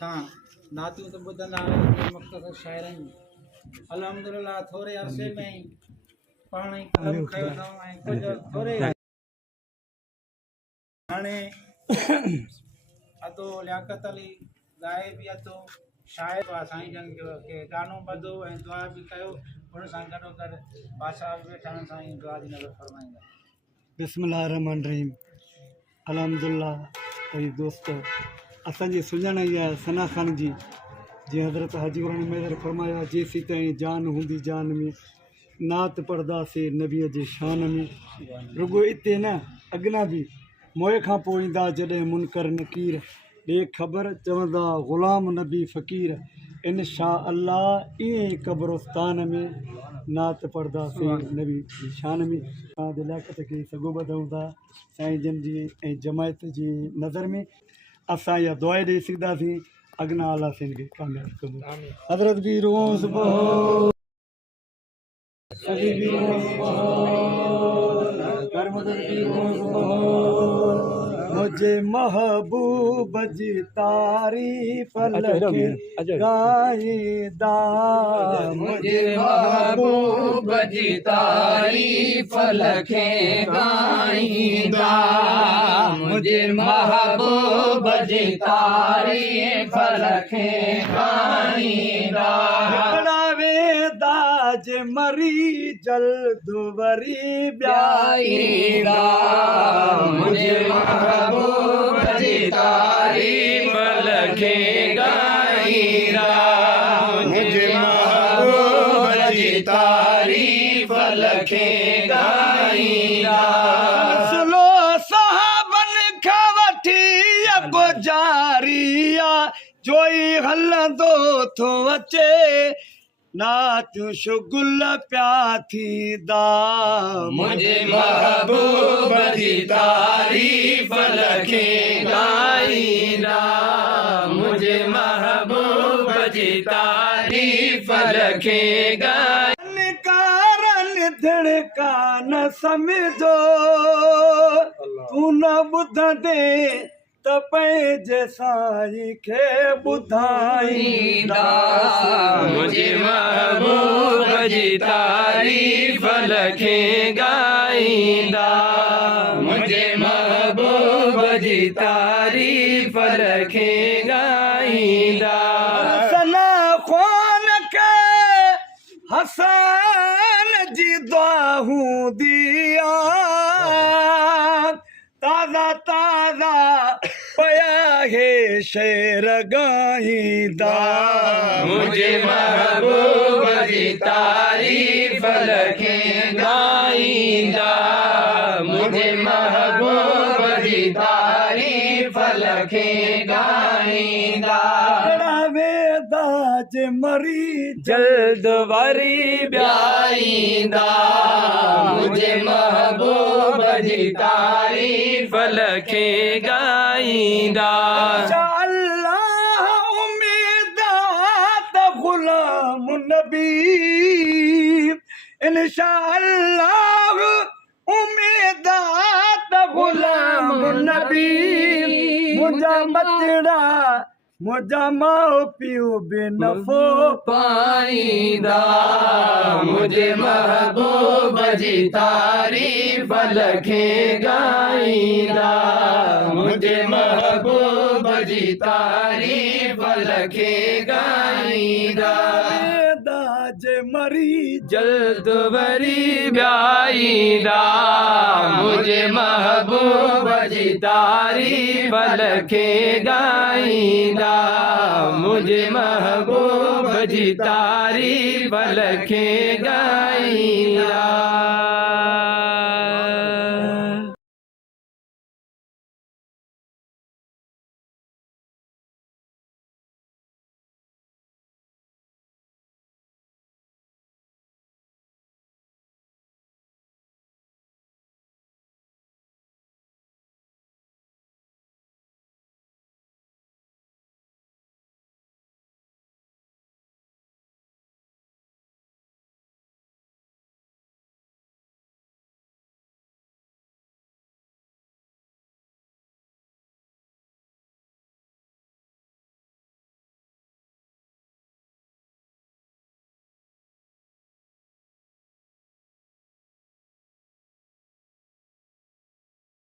खां नातियूं त ॿुधंदा आहियूं मख़्तसर शाइरनि अल्हम्दुलिल्लाह थोरे अरसे में ई पाण ई कलम खयो अथऊं ऐं कुझु थोरे हाणे अधो लियाकत अली ॻाए बि अथो शाइर आहे साईं जन खे गानो ॿधो ऐं दुआ बि कयो हुन सां गॾोगॾु बादशाह बि वेठा आहिनि साईं दुआ जी नज़र फरमाईंदा। बिस्मिल्लाह रहमान रहीम। अल्हम्दुलिल्लाह भाई दोस्त असांजी सुञाण ई आहे सना ख़ान जी जीअं हज़रत हाजी क़ुरान में फरमाया जेसीं ताईं जान हूंदी जान में नात पढ़ंदासीं नबीअ जे शान में रुगो हिते न अॻिना बि मोए खां पोइ ईंदा जॾहिं मुनकर नकीर ॾे ख़बर चवंदा ग़ुलाम नबी फ़क़ीर इनशा अल्लाह ईअं क़ब्रस्तान में नात पढ़ंदासीं नबी जी शान में तव्हां जे लियाकत खे सॻो ॿधूं था साईं जन जी ऐं जमायत जी नज़र में असां इहा दुआ ॾेई सघंदासीं अॻिना अलाह सिंध खे कामयाबु कबो हज़रत बि रोज़ मुझे महबूब जी तारीफ गाईंदा मुझे महबूब जी तारीफ लखे गाईंदा मुझे महबूब जी तारीफ लखे गाईंदा जे मरी जल्द वरी ब्याईंदा मुझे महबूब जी तारीफ लखे गाईंदा मुझे महबूब जी तारीफ लखे गाईंदा सुनो साहबन खां वठी अगो जारिया जोई हलंदो थो अचे नातियूं शुगुल पिया थींदा मुझे महबूब जी तारीफ लखे गाईंदा मुझे महबूब जी तारीफ लखे गाईंदा कारण धड़का न समझो तू न ॿुधंदे त पंहिंजे साईं खे ॿुधाईंदा मुझे महबूब जी तारीफ लखे गाईंदा मुझे महबूब जी तारीफ लखे गाईंदा सना ख़ान खे हसन जी दुआऊं दिया ताज़ा ताज़ा पया हे शेर गाईंदा मुझे महबूब जी तारीफ लखे गाईंदा मुझे महबूब जी तारीफ लखे गाईंदा वेदा जे मरी जल्द वरी ब्याईंदा मुझे महबूब जी तारीफ लखे गाईंदा अल्लाह उम्मीद त ग़ुलाम नबी इंशा अल्लाह उम्मीद त ग़ुलाम नबी मुंहिंजा बचड़ा मुझा माओ पियो बेनफो पाईंदा मुझे महबूब जी तारीफ लखे गाईंदा मुझे महबूब जी तारीफ लखे गाईंदा जे मरी जल्द वरी ब्याईंदा मुझे महबूब जी तारीफ लखे गाईंदा मुझे महबूब जी तारीफ लखे गाईंदा।